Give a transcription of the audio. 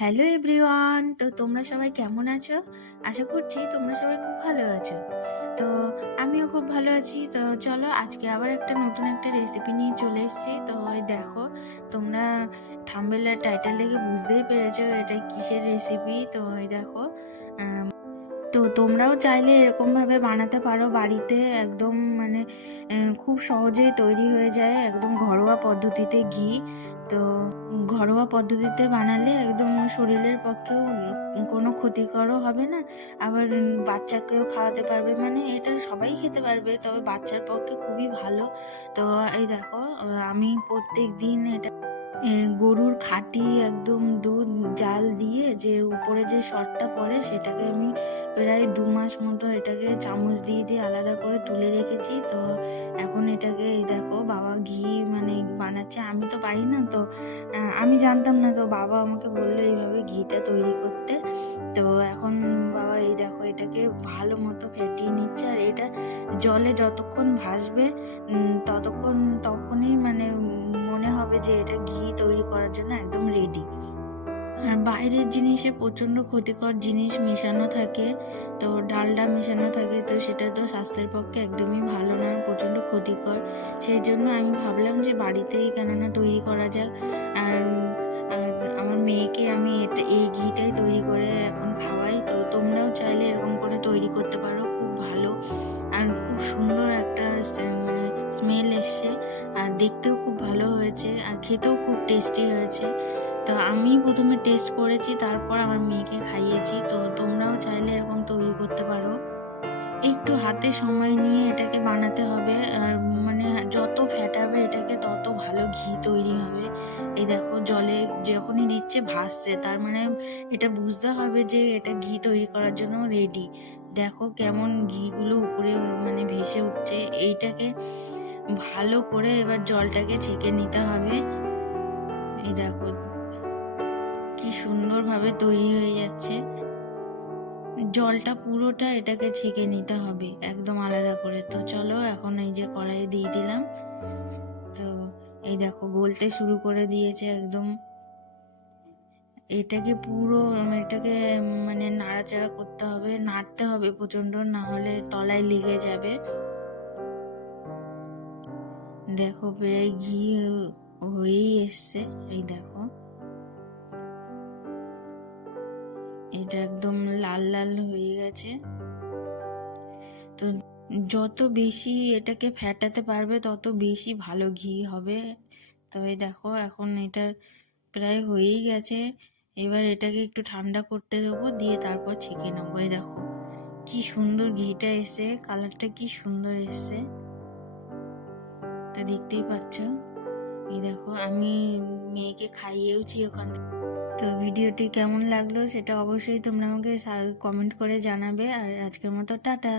Hello everyone, তো তোমরা সবাই কেমন আছো? আশা করছি তোমরা সবাই খুব ভালো আছো। তো আমিও খুব ভালো আছি। তো চলো আজকে আবার একটা নতুন একটা রেসিপি নিয়ে চলে এসেছি। তো এই দেখো, তোমরা থাম্বনেল আর টাইটেল দেখে বুঝতেই পেরেছো এটা কিসের রেসিপি। তো এই দেখো, তো তোমরাও চাইলে এরকমভাবে বানাতে পারো বাড়িতে, একদম মানে খুব সহজেই তৈরি হয়ে যায়, একদম ঘরোয়া পদ্ধতিতে ঘি। তো ঘরোয়া পদ্ধতিতে বানালে একদম শরীরের পক্ষেও কোনো ক্ষতিকরও হবে না, আবার বাচ্চাকেও খাওয়াতে পারবে, মানে এটা সবাই খেতে পারবে, তবে বাচ্চার পক্ষে খুবই ভালো। তো এই দেখো, আমি প্রত্যেক দিন এটা গরুর খাঁটি একদম দুধ জাল দিয়ে যে উপরে যে সরটা পড়ে সেটাকে আমি প্রায় 2 মাস মতো এটাকে চামচ দিয়ে দিয়ে আলাদা করে তুলে রেখেছি। তো এখন এটাকে এই দেখো বাবা ঘি মানে বানাচ্ছে, আমি তো পারি না, তো আমি জানতাম না, তো বাবা আমাকে বললো এইভাবে ঘিটা তৈরি করতে। তো এখন বাবা এই দেখো এটাকে ভালো মতো ফেটিয়ে নিচ্ছে, আর এটা জলে যতক্ষণ ভাসবে তখনই মানে মনে হবে যে এটা ঘি তৈরি করার জন্য একদম রেডি। আর বাইরের জিনিসে প্রচণ্ড ক্ষতিকর জিনিস মেশানো থাকে, তো ডালডা মেশানো থাকে, তো সেটা তো স্বাস্থ্যের পক্ষে একদমই ভালো না, প্রচণ্ড ক্ষতিকর। সেই জন্য আমি ভাবলাম যে বাড়িতেই কেননা তৈরি করা যাক। আর আর আমার মেয়েকে আমি এই ঘিটাই তৈরি করে এখন খাওয়াই। তো তোমরাও চাইলে এরকম করে তৈরি করতে পারো, খুব ভালো। আর খুব সুন্দর একটা মানে স্মেল এসছে, আর দেখতেও খুব ভালো হয়েছে, আর খেতেও খুব টেস্টি হয়েছে। তো আমি প্রথমে টেস্ট করেছি, তারপর আমার মেয়েকে খাইয়েছি। তো তোমরাও চাইলে এরকম তৈরি করতে পারো। একটু হাতে সময় নিয়ে এটাকে বানাতে হবে, আর মানে যত ফ্যাটাবে এটাকে তত ভালো ঘি তৈরি হবে। এই দেখো জলে যখনই দিচ্ছে ভাসছে, তার মানে এটা বুঝতে হবে যে এটা ঘি তৈরি করার জন্য রেডি। দেখো কেমন ঘিগুলো উপরে মানে ভেসে উঠছে। এইটাকে ভালো করে এবার জলটাকে ছেঁকে নিতে হবে। এই দেখো কি সুন্দরভাবে তৈরি হয়ে যাচ্ছে। জলটা পুরোটা এটাকে ছেঁকে নিতে হবে একদম আলাদা করে। তো চলো এখন এই যে কড়াই দিয়ে দিলাম, তো এই দেখো গলতে শুরু করে দিয়েছে একদম। এটাকে মানে নাড়াচাড়া করতে হবে, নাড়তে হবে প্রচন্ড, না হলে তলায় লেগে যাবে। দেখো প্রায় ঘি হয়েই এসছে। এই দেখো এটা একদম লাল লাল হয়ে গেছে। তো যত বেশি এটাকে ফ্যাটাতে পারবে তত বেশি ভালো ঘি হবে। তবে দেখো এখন এটা প্রায় হয়েই গেছে। এবার এটাকে একটু ঠান্ডা করতে দেবো, দিয়ে তারপর ছেঁকে নেবো। এই দেখো কি সুন্দর ঘিটা এসে, কালারটা কি সুন্দর এসছে, তো দেখতেই পাচ্ছ। এই দেখো আমি মেয়েকে খাইয়েওছি ওখান থেকে। তো ভিডিওটি কেমন লাগলো সেটা অবশ্যই তোমরা আমাকে কমেন্ট করে জানাবে। আর আজকের মতো টাটা।